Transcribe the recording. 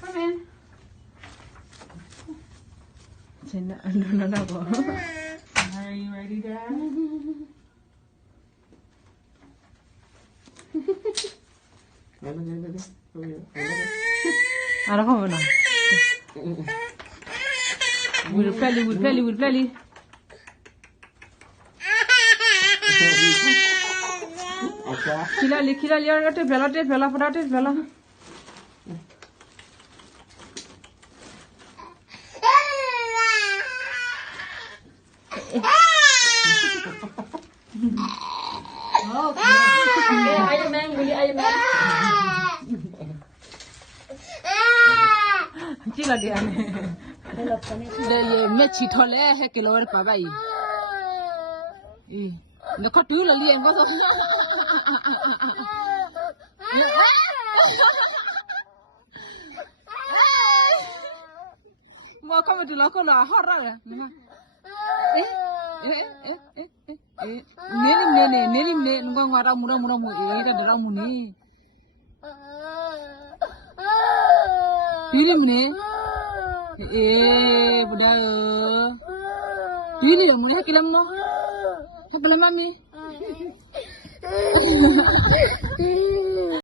Come in. Are you ready, Dad? Ara không nào. Will play. Kila liar te vela pada te vela. Ayam man, beli ayam man. Kila dia ni. Đây mẹ chỉ thôi lẽ hay cái lối phải vậy. Nó có thứ là liền có không? Mà không phải là có là hót ra rồi. Nè, nó ngon ra mua cái đó mua nè. Ini mana? Budak. Ini yang mulai kilam mo. Apa lama ni?